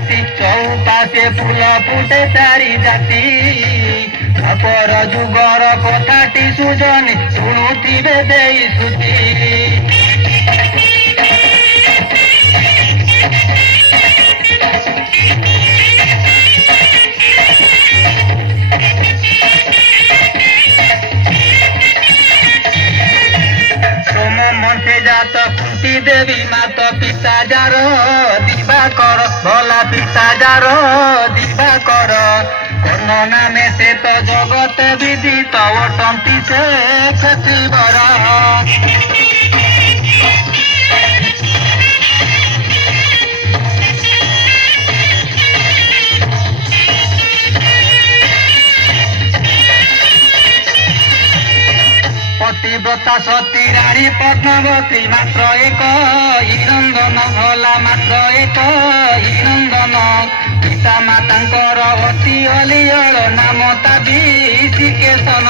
ରାତି ଚଉପାଶେ ଫୁଲ ଫୁଟେ ଚାରି ଜାତି ଅପର ଯୁଗର କଥାଟି ସୁଜନି ଶୁଣୁଥିବେ ଦେଇ ଶ୍ରୁତି जात कुंती देवी मात पिता जार दिवाकर भला पिता जार दिवाकर कर्ण नामे से तो जगत विदित अटंती से क्षतिवर पतिव्रता सती राणी पद्मावती मात्र एक हिरंदन भला मात्र एक हिरंदन पिता मातांकर अति अलियल नाम ता विषिकेशन।